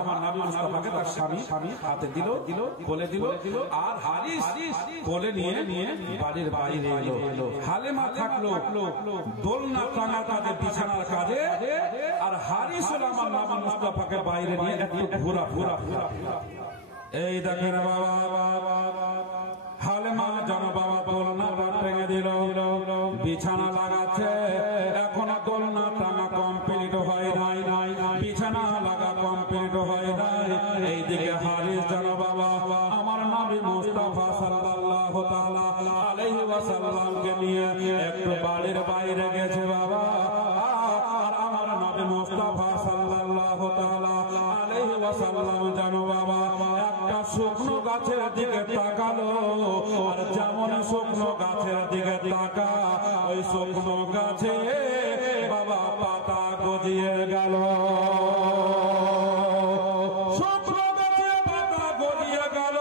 আমার নবী মুস্তাফাকে তার স্বামী হাতে দিল, বলে দিল, আর হারিস কোলে নিয়ে বাড়ির বাইরে এলো। হালেমা থাকলো দোলনা টাঙা তাদের বিছানার কাজে, আর হারিস হলো আমার নবী মুস্তাফাকে বাইরে নিয়ে একটু ঘোরা। এই দেখেন বাবা, হালেমা যেন বাবা দোলনাটা টেনে দিল, বিছানা লাগাচ্ছে, এখন দোলনা টাঙা কমপ্লিট হয় নাই, বিছানা লাগা কমপ্লিট হয় নাই। এইদিকে হারিস যেন বাবা আমার নবী মুস্তাফা সাল্লাল্লাহু তাআলা আলাইহি ওয়াসাল্লামকে নিয়ে একটু বাড়ির বাইরে গেছে বাবা। আর আমার নবী মুস্তাফা সাল্লাল্লাহু তাআলা আলাইহি ওয়াসাল্লাম যেন বাবা একটা শুকনো গাছের দিকে তাকালো, আর যেমন শুকনো গাছের দিকে তাকা, ওই শুকনো গাছে বাবা পাতা গজিয়ে গেল। শুকনো গাছে পাতা গজিয়ে গেল,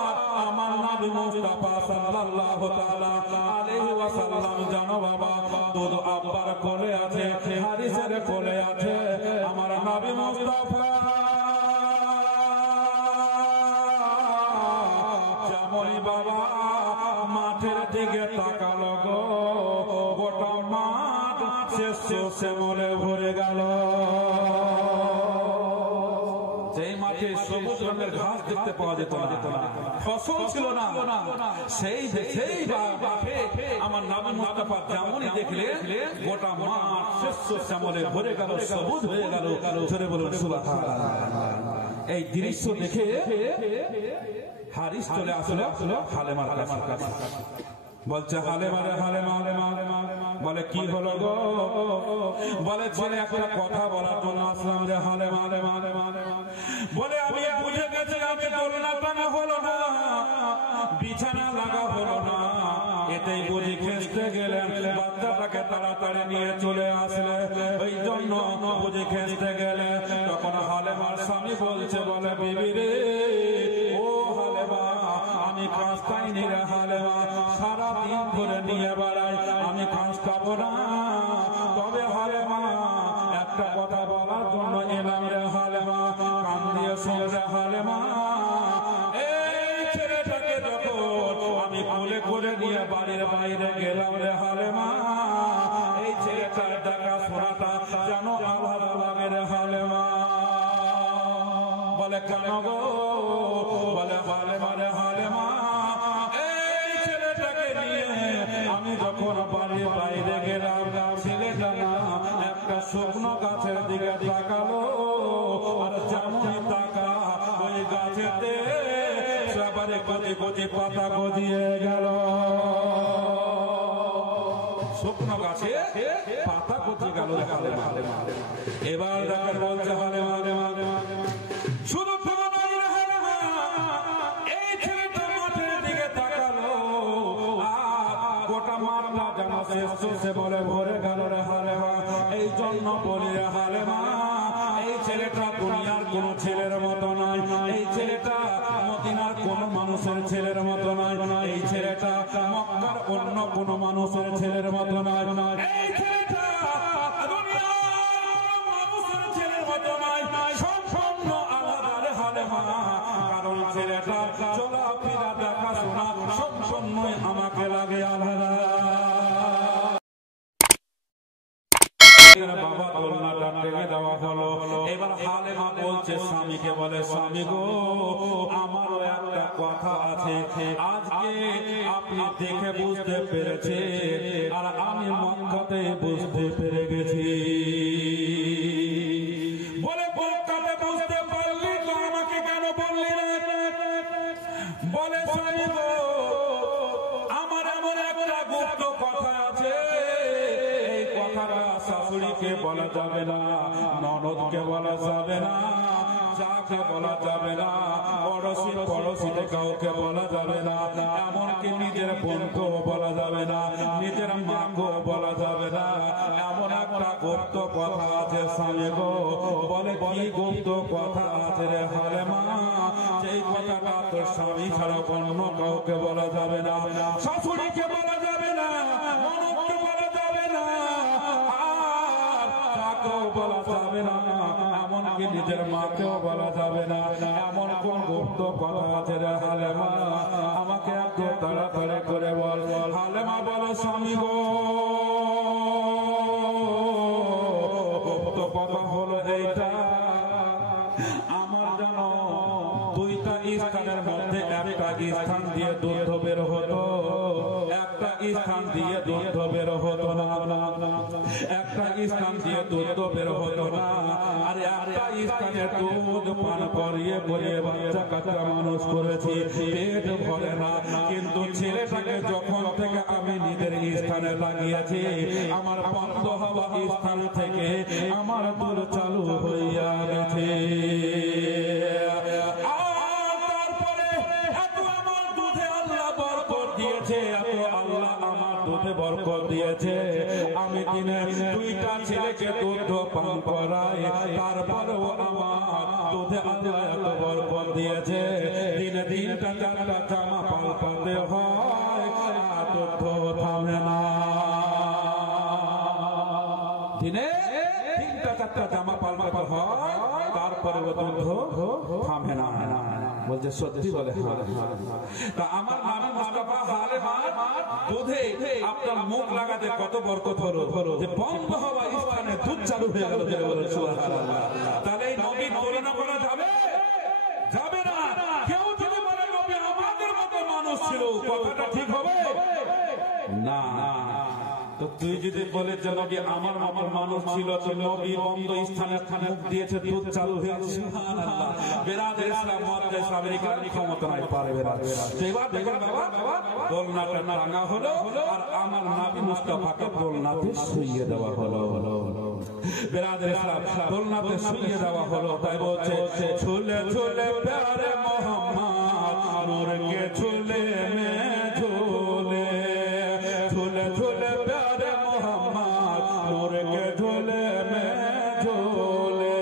আর আমার নবী মুস্তাফা সাল্লাল্লাহু তাআলা আলাইহি ওয়াসাল্লাম জানো বাবা দুধ আব্বার কোলে আছে, হারিসের কোলে আছে। আমার নবী মুস্তাফা বাবা মাঠের দিকে তাকালো গো, গোটা মাঠ শ্যামলে ভরে গেল। যেই মাঠে সবুজ রঙের ঘাস দেখতে পাওয়া যেত না, ফসল ছিল না, সেই মাঠে আমার নবী মুস্তাফা যেমনই দেখলে গোটা মাঠ শ্যামলে ভরে গেল, সবুজ হয়ে গেল। জোরে বলুন সুবহানাল্লাহ। এই দৃশ্য দেখে হারিস চলে আসলো হালেমার কাছে, বলছে হালেমা, বলে কি হলো গো? বলে ছেলে একটা কথা বলার জন্য আসলাম রে হালেমা। বলে আমি বুঝে গেছি, আমি দোলনা টাঙা হলো না, বিছানা লাগা হলো না, এতেই বুঝি খেঁচতে গেলেন, বাচ্চাটাকে তাড়াতাড়ি নিয়ে চলে আসলে, ওই জন্য বুঝি খেঁচতে গেলে। তখন হালেমার স্বামী বলছে, বলে বিবি রে, ও হালেমা, আমি কাজ খাইনি রে হালেমা, সারাদিন ধরে নিয়ে বেড়াই, আমি কাজ খাবো না। তবে হালেমা একটা কথা বলার জন্য এলাম রে হালেমা, কান দিয়ে শুনে রে হালেমা। এই ছেলেটাকে যখন আমি কোলে কোলে নিয়ে বাড়ির বাইরে গেলাম রে হালেমা, এই ছেলেটার দেখা শোনাটা যেন আলাদা লাগে রে হালেমা। বলে কেন গো? বলে হালেমা রে হালেমা, এই ছেলেটাকে নিয়ে আমি যখন বাড়ির বাইরে গেলাম, ছেলেটা না একটা শুকনো গাছের দিকে তাকালো, আর যেমনই তাকা ওই গাছেতে সবারে কচি পাতা গজিয়ে গেল। শুকনো গাছে পাতা গজিয়ে গেল হালেমা। এবার ডাক্তার বলছে হালেমা, শুধু এই ছেলেটা মাঠের দিকে তাকালো, গোটা মাঠটা যেন শেষে বলে ভরে গেল রে হালেমা। এই জন্য বলি রে হালেমা, এই ছেলেটা দুনিয়ার কোন ছেলের মতো নয়, এই ছেলেটা মদিনার কোন মানুষের ছেলের মতো নয়, এই ছেলেটা মক্কার অন্য কোন মানুষের ছেলের মতো নয়, এই ছেলেটা দুনিয়ার মানুষের ছেলের মতো নয়, সম্পূর্ণ আলাদা রে হালেমা। কারণ ছেলেটা চলাফেরা দেখাশোনা সম্পূর্ণই আমাকে লাগে আলাদা। বাবা দোলনাটা টেনে দেওয়া হলো। এবার হালেমা বলছে স্বামীকে, বলে স্বামী গো, আমারও একটা কথা আছে, আজকে আপনি দেখে বুঝতে পেরেছে, আর আমি মক্কাতে বুঝতে পেরে গেছি। বলে মক্কাতে বুঝতে পারলি তো আমাকে কেন বললি না? বলে স্বামী গো, আমার এমন একটা গুপ্ত কথা আছে, এই কথাটা শাশুড়িকে বলা যাবে না, ননদকে বলা যাবে না, যাকে বলা যাবে না, পড়োশিতে কাউকে বলা যাবে না, এমনকি নিজের বোনকেও বলা যাবে না, নিজের মাকেও বলা যাবে না। এমন একটা গুপ্ত কথা আছে স্বামী গো। বলে কি গুপ্ত কথা আছে রে হালেমা? সেই কথাটা তোর স্বামী ছাড়া অন্য কাউকে বলা যাবে না, শাশুড়িকে বলা যাবে না, ননদকে বলা যাবে না, আর কেউ বলা যাবে না, এমনকি নিজের মাকেও বলা যাবে না। এমন কোন গুপ্ত কথা আছে রে হালেমা, আমাকে একটু তাড়াতাড়ি করে বল। হালেমা বলো স্বামী গো, গুপ্ত কথা হলো এইটা, আমার যেন দুইটা স্থানের মধ্যে একটা স্থান দিয়ে দুধ বের হতো, একটা স্থান দিয়ে দুধ বের হতো না, একটা স্থান দিয়ে দুধ বের হতো না, আর একটা স্থানে দুধ পান করিয়ে করিয়ে বাচ্চা কাচ্চা মানুষ করেছি, পেট ভরে না। কিন্তু ছেলেটাকে যখন থেকে আমি নিজের স্থানে লাগিয়েছি, আমার বন্ধ হওয়া স্থান থেকে আমার দুধ চালু হইয়া গেছে। বরকত দিয়েছে, আমি দিনে দুইটা ছেলেকে দুধ পান করাই, তারপরেও আমার দুধে আল্লাহ এত বরকত দিয়েছে। দিনে তিনটা চারটা জামা পাল্টাতে হয়, দুধ থামে না। দিনে তিনটা চারটা জামা পাল্টাতে হয়, তারপরেও দুধ থামে না। বলছে সত্যি বলে? তা আমার নামে মুস্তাফা হালেমা দুধে আপনার মুখ লাগাতে কত বরকত হলো, যে বন্ধ হওয়া স্থানে দুধ চালু হয়ে গেল। সুবহানাল্লাহ। তাহলে এই নবী তুলনা করা যাবে? যাবে না। কেউ যদি বলে নবী আমাদের মতো মানুষ ছিল, কথাটা ঠিক হবে না। তো তুই যদি বলে যে নবী আমার মতো মানুষ ছিল, তো নবী বন্ধ স্থানে মুখ দিয়েছে, দুধ চালু হয়েছে। সুবহানাল্লাহ। বেরাদের ইসলাম মুআজ্জাজ ইসলামের ক্ষমতা নাই, পারবে না। এবার দেখেন বাবা, দোলনাটা টাঙা হলো, আর আমার নবী মুস্তাফাকে দোলনাতে শুইয়ে দেওয়া হলো। বেরাদের ইসলাম দোলনাতে শুইয়ে দেওয়া হলো। তাই বলছে ঝুলে ঝুলে প্যারে মোহাম্মদ, নূর কে ঝুলে মে ঝুলে, ঝুলে ঝুলে প্যারে মোহাম্মদ, নূর কে ঝুলে মে ঝুলে।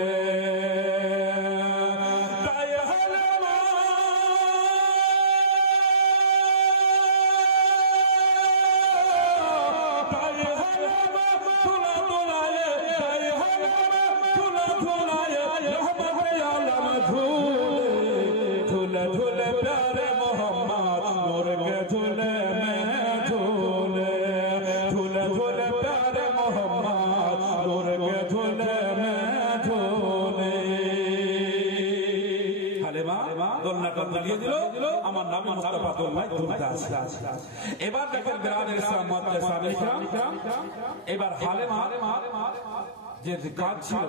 আমার নামে মুস্তাফা দোলনায় দুলতে আসে। এবার দেখেন বেরাদের ইসলাম মুআজ্জাজ ইসলামের কিরাম, এবার হালেমা যে কাজ ছিল,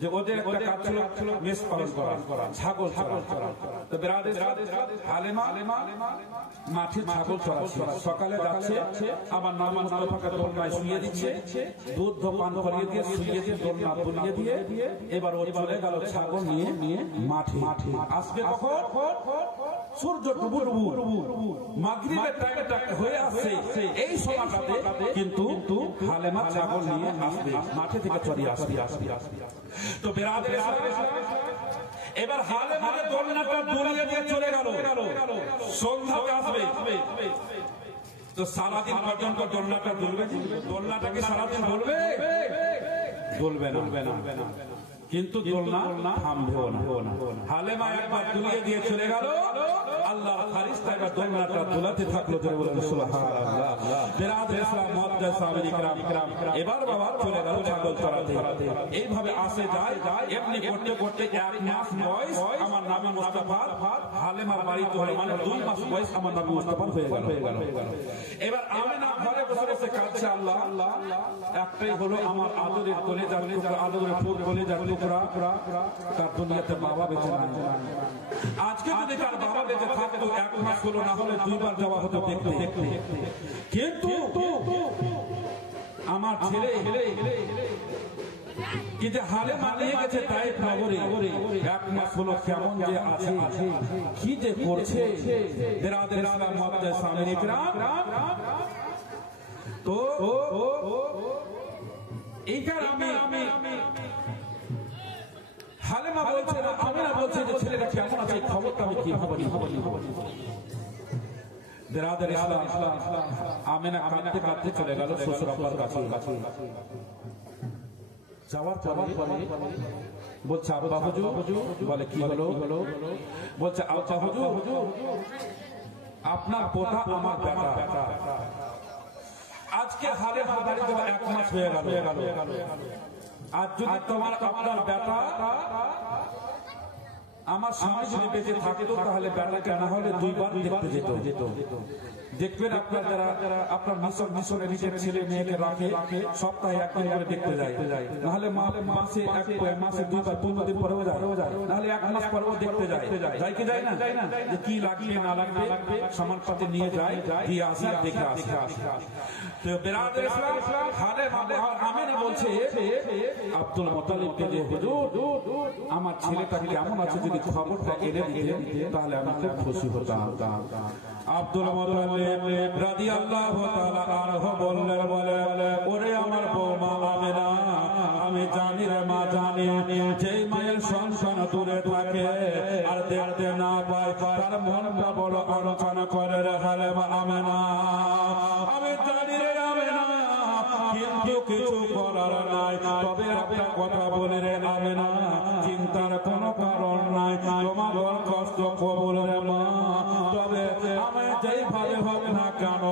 যে ওদের একটা কাজ ছিল মেষ পালন করা, ছাগল চড়া। তো বেরাদের হালেমা মাঠে ছাগল চড়াচ্ছে। সকালে যাচ্ছে, আমার নামে মুস্তাফাকে দোলনায় শুইয়ে দিচ্ছে, দুধ পান করিয়ে দিয়ে শুইয়ে দিয়ে দোলনা তুলিয়ে দিয়ে এবার ও চলে গেল ছাগল নিয়ে মাঠে। আসবে কখন? সূর্য ডুবু মাগরিবের টাইমটা হয়ে আসছে, এই সময়টাতে কিন্তু হালেমা ছাগল নিয়ে আসবে, মাঠে থেকে চড়িয়ে আসবে। তো বেরাদের এবার হালেমাকে দোলনাটা দুলিয়ে দিয়ে চলে গেল, সন্ধ্যাতে আসবে। তো সারাদিন পর্যন্ত দোলনাটা দুলবে? দোলনাটা কি সারাদিন দুলবে? দুলবে না। কিন্তু দোলনা থামবেও না। হালেমা একবার দুলিয়ে দিয়ে চলে গেল, আল্লাহ ফারিস্তা এবার দোলনাটা দুলাতে থাকলো। সুবহানাল্লাহ। বেরাদের ইসলাম মুআজ্জাজ ইসলামের কিরাম, এবার বাবা চলে গেল ছাগল চড়াতে। এইভাবে আসে যায়, এমনি করতে করতে 1 মাস বয়স আমার নামে মুস্তাফা হালেমার বাড়িতে হলো, মানে 2 মাস বয়স আমার নামে মুস্তাফা হয়ে গেল। এবার আমেনা ঘরে বসে বসে কাঁদছে, আল্লাহ একটাই হলো আমার আদরের কলেজার টুকরা, আদরের ফুল কলেজার টুকরা, তার দুনিয়াতে বাবা বেঁচে নাই। আজকে যদি তার বাবা বেঁচে থাকতো 1 মাস হলো, না হলে 2 বার যাওয়া হতো দেখতে। কিন্তু আমার ছেলে কি যে হালেমা নিয়ে গেছে তাইফ নগরে, 1 মাস হলো কেমন যে আছে, কি যে করছে। বেরাদের ইসলাম মুআজ্জাজ ইসলামের কিরাম, তো এইখানে আমি হালেমা বলছে না, আমেনা বলছে যে ছেলেটা কেমন আছে, খবরটা আমি কিভাবে নিব। বেরাদের ইসলাম আমেনা কাঁদতে কাঁদতে চলে গেল শ্বশুর আব্বার কাছে। যাওয়ার পরে বলছে আব্বা হুজুর, বলে কি হলো? বলছে আব্বা হুজুর, আপনার পোতা আমার বেটা, আজকে হালে হাদারি 1 মাস হয়ে গেল। আর যদি তোমার আপনার বেটা আমার স্বামী যদি বেঁচে থাকতো তাহলে বেটাকে না হলে 2 বার দেখতে যেত। দেখবেন আপনার যারা আপনার মিশনের নিজের ছেলে মেয়েকে রাখে সপ্তাহে 1 দিন করে দেখতে যায়, নাহলে মাসে 2 বার 15 দিন পরেও যায়, নাহলে 1 মাস পরেও দেখতে যায় কি যায় না? যে কি লাগবে না লাগবে সামান পাতি নিয়ে যায়, দিয়ে আসে দেখে আসে। তো বেরাদর ইসলাম হালে আমিনা বলছে আব্দুল মুত্তালিবকে যে হুজুর আমার ছেলেটা কেমন আছে যদি খবরটা এনে দিতেন তাহলে আমি খুব খুশি হতাম। আব্দুল মুত্তালিব রাদিয়াল্লাহু তাআলা আনহু বললেন, ওরে আমার বৌমা আমিনা, আমি জানি রে মা, জানি যেই মায়ের সন্তান দূরে থাকে আর দেখতে না পায় তার মনটা বড় আলোচনা করে রে হালে মা আমিনা। আমি জানি রে আমিনা, কিন্তু কিছু করার নাই। তবে একটা কথা বলে রে আমিনা, চিন্তার কোনো কারণ নাই, তোমার কষ্ট কবুল রে মা। তবে আমি যেইভাবে হোক না কেন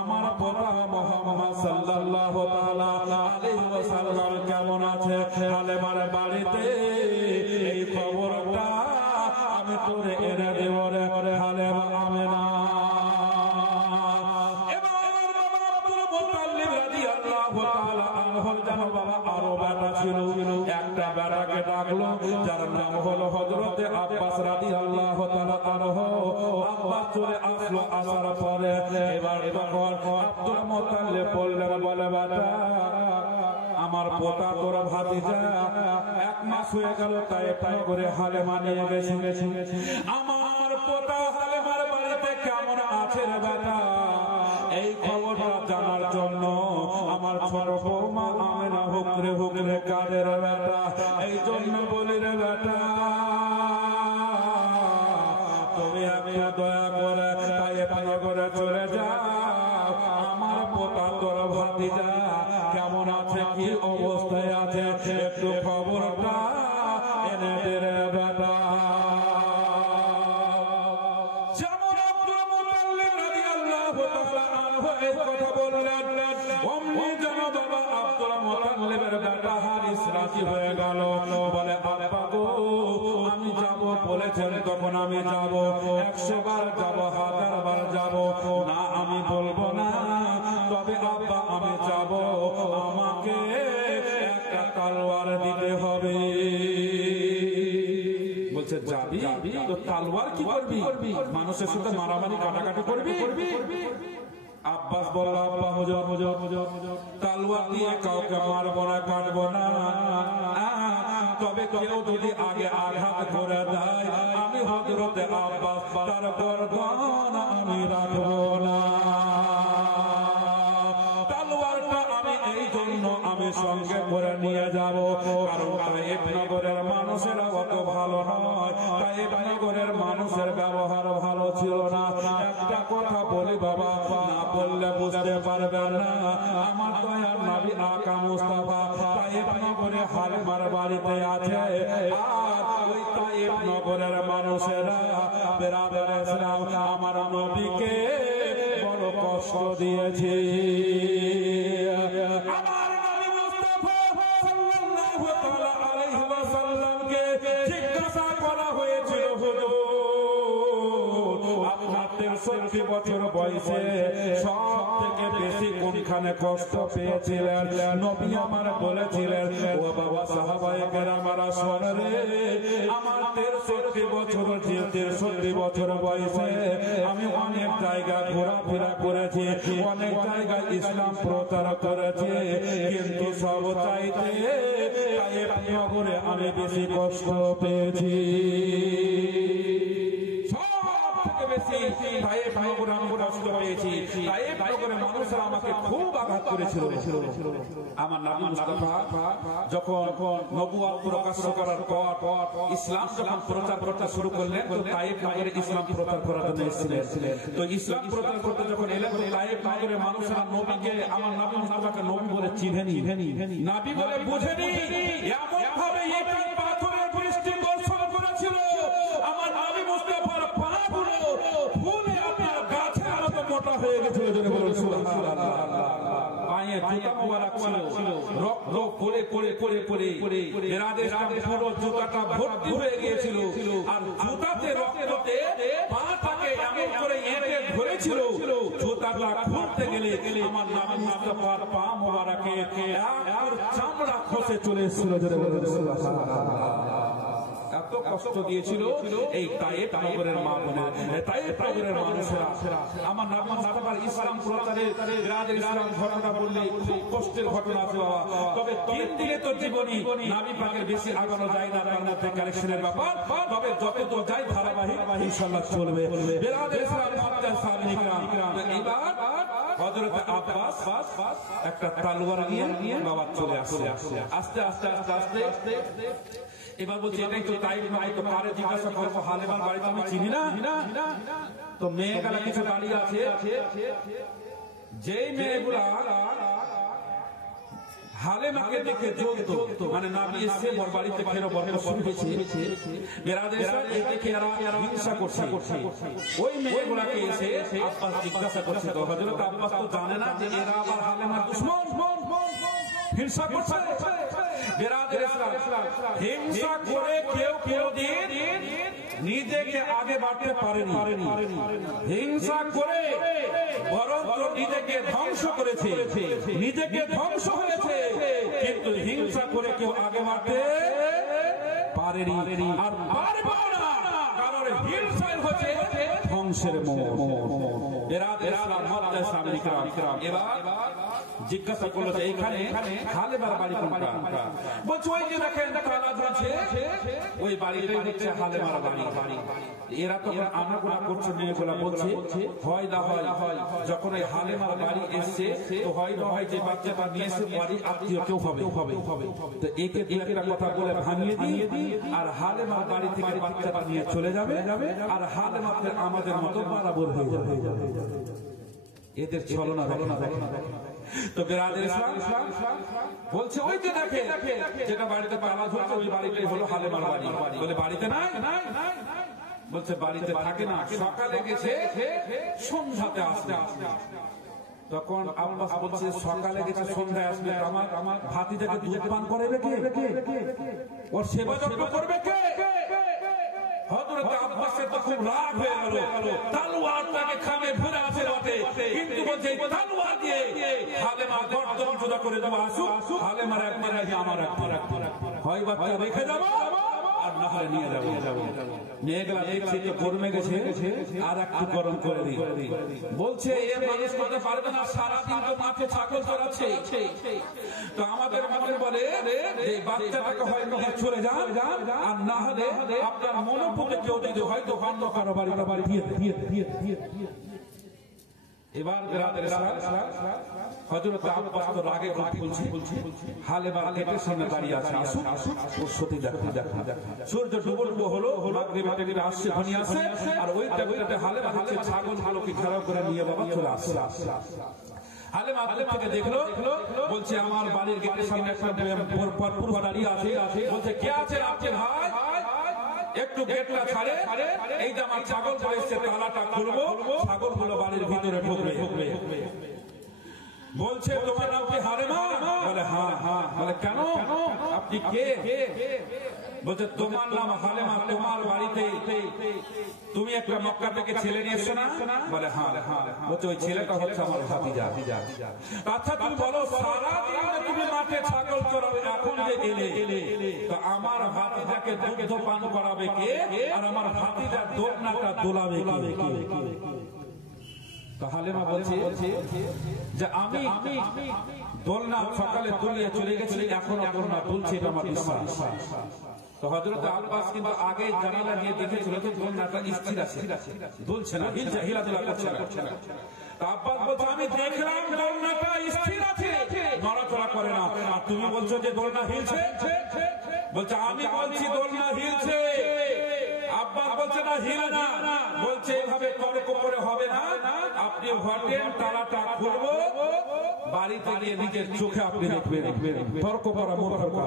আমার পোতা মুহাম্মদ সাল্লাল্লাহু তাআলা আলাইহি ওয়াসাল্লাম কেমন আছে হালেমার বাড়িতে এই খবরটা আমি তোরে এনে দেব রে হালেমা আমিনা। আরো বেটা ছিল, একটা বেটাকে ডাকলো যার নাম হলো হযরতে আব্বাস রাদিয়াল্লাহু তাআলা আনহু। আব্বাস চলে আসলো, আসার পরে এবার আব্দুল মুত্তালিব বললেন, বলে বেটা আমার পোতা তোর ভাতিজা 1 মাস হয়ে গেল তাই করে হালেমা নিয়ে গেছে। আমার পোতা হালেমার বাড়িতে কেমন আছে রে বেটা, এই খবরটা জানার জন্য আমার ছোট বৌমা আমিনা হুকরে হুকরে কাঁদে রে বেটা। এই জন্য বলি রে বেটা, তুমি আমি দয়া করে তাইয়েফ নগরে চলে যাও, আমার পোতা তোর ভাতিজা কেমন আছে, কি অবস্থায় আছে একটু খবরটা এনে দে রে বেটা। কথা বললেন, অমনি যেন বাবা আব্দুল মুত্তালিবের বেটা হারিস রাজি হয়ে গেল। বলে আব্বা গো আমি যাব বলেছেন তখন আমি যাব, 100 বার যাব, 1000 বার যাব, না আমি বলবো না। তবে আব্বা আমি যাব, আমাকে একটা তলোয়ার দিতে হবে। বলছে যাবি তো তলোয়ার কি করবি? মানুষের সাথে মারামারি কাটাকাটি করবি? আব্বাস বলল, আব্বা হুজুর তলোয়ার দিয়ে কাউকে মারবো না, কাটবো না, তবে কেউ যদি আগে আঘাত করে দেয় আমি হযরতে আব্বাস তার গর্দান আমি রাখবো না। তলোয়ারটা আমি এই জন্য আমি সঙ্গে করে নিয়ে যাব, কারণ তাইয়েফ নগরের মানুষেরা অত ভালো নয়, তাইয়েফ নগরের মানুষের ব্যবহার ভালো ছিল না। একটা কথা বলি বাবা, না বললে বুঝতে পারবেন না, আমার দয়ার নবী আকা মুস্তাফা তাইয়েফ নগরে হালেমার বাড়িতে আছে, আর ওই তাইয়েফ নগরের মানুষেরা বেরাদর ইসলাম আমার নবীকে বড় কষ্ট দিয়েছে। আমার নবী মুস্তাফা সাল্লাল্লাহু তাআলা আলাইহি ওয়াসাল্লামকে জিজ্ঞাসা করা হয়েছিল, আপনার 63 বছর বয়সে সব থেকে বেশি কোনখানে কষ্ট পেয়েছিলেন? নবী আমার বলেছিলেন, ও বাবা সাহাবায়ে কেরামরা শোন রে, আমার 63 বছর বয়সে আমি অনেক জায়গা ঘোরাফেরা করেছি, অনেক জায়গায় ইসলাম প্রচার করেছি, কিন্তু সব চাইতে তাইয়েফ নগরে আমি বেশি কষ্ট পেয়েছি। সব থেকে বেশি তাইয়েফ নগরে আমি কষ্ট পেয়েছি। পেয়েছি। তায়েফ নগরের মানুষরা আমাকে খুব আঘাত করেছিল। আমার নবী মুস্তাফা যখন নবুয়ত প্রকাশ করার পর ইসলাম যখন প্রচার করতে শুরু করলেন, তো তায়েফ নগরে ইসলাম প্রচার করার জন্য এসেছিলেন। তো ইসলাম প্রচার করতে যখন এলেন, তো তায়েফ নগরের মানুষরা নবীকে, আমার নবী মুস্তাফাকে নবী বলে চিনেনি, নবী বলে বুঝেনি। এমন ভাবে ইটের পাথরের বৃষ্টি বর্ষণ করেছিল, আমার নবী মুস্তাফার পাগুলো ফুলে আপনার গাছের মতো মোটা হয়ে গেছিল। জোরে বলুন সুবহানাল্লাহ। পায়ে জুতা মোবারক ছিল, রক্ত পড়ে পড়ে পড়ে পড়ে বেরাদের পুরো জুতাটা ভর্তি হয়ে গিয়েছিল। আর জুতাতে রক্ততে পাটাকে এমন করে এঁটে ধরেছিল, জুতাটা খুলতে গেলে আমার নবী মুস্তাফার পা মোবারকে এক চামড়া খসে চলে এসেছিল। জোরে বলুন সুবহানাল্লাহ। এত কষ্ট দিয়েছিল এই তায়েফ নগরের মা বোনেরা, তায়েফ নগরের মানুষেরা। আমার নবী মুস্তাফার ইসলাম প্রচারের বিরাদের ইসলাম ঘটনা বললে খুব কষ্টের ঘটনা আছে বাবা। তবে 3 দিনে তো জীবনী নবী পাকের বেশি আগানো যায় না, তার মধ্যে কালেকশনের ব্যাপার। তবে যতদূর যাই ধারাবাহিক ইনশাআল্লাহ চলবে। বিরাদের ইসলাম মুত্তাহিদ সাহাবায়ে কিরাম, এবার হযরত আব্বাস একটা তলোয়ার নিয়ে বাবা চলে আসছে। আস্তে আস্তে আস্তে আস্তে এবার বলছে এটাই তো তাইফ নয়, তো পারে জিজ্ঞাসা করবো হালেমার বাড়ি তো আমি চিনি না। তো মেয়েগুলা কিছু দাঁড়িয়ে আছে, যেই মেয়েগুলা হালেমাকে দেখে জ্বলতো, মানে নবী এসে ওর বাড়িতে ফেরো বরকত শুরু হয়েছে, বেরাদের সাথে দেখে এরা হিংসা করছে। ওই মেয়েগুলাকে এসে আব্বাস জিজ্ঞাসা করছে, তো হযরত আব্বাস তো জানে না যে এরা আবার হালেমার দুশমন, হিংসা করছে। বেরাদের ইসলাম হিংসা করে কেউ দিন নিজেকে আগে বাড়তে পারেনি, হিংসা করে বরং নিজেকে ধ্বংস করেছে, নিজেকে ধ্বংস হয়েছে, কিন্তু হিংসা করে কেউ আগে বাড়তে পারেনি আর পারবে না, কারণ হিংসাই হচ্ছে ধ্বংসের মূল। বেরাদের ইসলাম মুত্তাহিদ সাহাবায়ে কিরাম এবার জিজ্ঞাসা করলো যে এইখানে হালেমার বাড়ি কোনটা? বলছে ওই যে দেখেন তালা ঝুলছে, ওই বাড়িটাই হচ্ছে হালেমার বাড়ি। এরা তখন আনাগোনা করছে, মেয়েগুলা বলছে হয় না হয় যখন ওই হালেমার বাড়ি এসছে, তো হয় না হয় যে বাচ্চাটা নিয়ে এসে বাড়ি আত্মীয় কেউ হবে, তো একে দু একটা কথা বলে ভাঙিয়ে দিই, আর হালেমার বাড়ি থেকে বাচ্চাটা নিয়ে চলে যাবে, আর হালেমাকে আমাদের মতো বরাবর হয়ে যাবে। এদের ছলনা দেখে। তো বেরাদের ইসলাম বলছে ওই যে দেখে যেটা বাড়িতে তালা ঝুলছে, ওই বাড়িটাই হলো হালেমার বাড়ি। বলে বাড়িতে নাই? বলছে বাড়িতে থাকে না, সকালে গেছে সন্ধ্যাতে আসবে। তখন আব্বাস বলছে সকালে গেছে সন্ধ্যায় আসবে, আমার ভাতিজাকে দুধ পান করাবে কে? ওর সেবা যত্ন করবে কে? হযরত আব্বাসের তো খুব রাগ হয়ে গেল, তলোয়ারটাকে খামে ভরে আছে বটে, কিন্তু বলছে তলোয়ার দিয়ে হালেমা গর্দন জোড়া করে দেবো, আসুক হালেমার একবার আমার একবার, হয় বাচ্চা রেখে যাবো আর না হলে নিয়ে যাবো। মেয়েগুলা দেখছে যে গরমে গেছে, আর একটু গরম করে দিই। বলছে এ মানুষ করতে পারবে না, সারাদিন তো মাঠে ছাগল চড়াচ্ছে। তো আমাদের মনে বলে এই বাচ্চাটাকে হয় নিয়ে চলে যান, আর না হলে আপনার মনোপুকে কেউ দিতে হয়তো অন্য কারো বাড়ি দিয়ে। এবার বেরাদের ইসলাম হযরত আব্বাস তো রাগে বলছে হালেমার গেটের সামনে দাঁড়িয়ে আছে, আসুক ওর সাথে দেখা। সূর্য ডুবো হলো, মাগরিবে আসছে, ঘনিয়ে আসে, আর ওই টাইমটাতে হালেমা হচ্ছে ছাগলগুলোকে ঘেরাও করে নিয়ে বাবা চলে আসছে। হালেমা থেকে দেখলো, বলছে আমার বাড়ির গেটের সামনে একটা পুরুষ দাঁড়িয়ে আছে। বলছে কে আছে? আপনি ভাই, একটু গেটটা ছাড়ে, এই যে আমার ছাগল চলে এসছে, তালাটা খুলবো, ছাগলগুলো বাড়ির ভিতরে ঢুকবে। বলছে তোমার নাম কি হালেমা? বলে হ্যাঁ। বলে কেন, আপনি কে? বলছে তোমার নাম হালেমা, তোমার বাড়িতে তুমি একটা মক্কা থেকে ছেলে নিয়ে এসছো না? বলে হ্যাঁ। বলছে ওই ছেলেটা হচ্ছে আমার ভাতিজা। আচ্ছা তুমি বলো, সারাদিন তুমি মাঠে ছাগল চড়াবে, এখন যে এলে, তো আমার ভাতিজাকে দুধ পান করাবে কে, আর আমার ভাতিজার দোলনাটা দোলাবে কে? তো হালেমা বলছে যে আমি দোলনা সকালে তুলিয়ে চলে গেছি, এখনো দোলনা তুলছে, এটা আমার বিশ্বাস। তো হযরত আব্বাস কিন্তু আগে জানালা দিয়ে দেখেছিল তো দোলনাটা স্থির আছে, দুলছে না, হিলাদুলা করছে না। আব্বাস বলছে আমি দেখলাম দোলনাটা স্থির আছে, নড়াচড়া করে না, আর তুমি বলছো যে দোলনা হিলছে। বলছে আমি বলছি দোলনা হিলছে। আব্বাস বলছে না হিলে না, বলছে এইভাবে তর্ক করে হবে না, আপনি ঘটেন, তালাটা খুলবো, বাড়িতে গিয়ে নিজের চোখে আপনি দেখবেন। তর্ক করা মূর্খতা।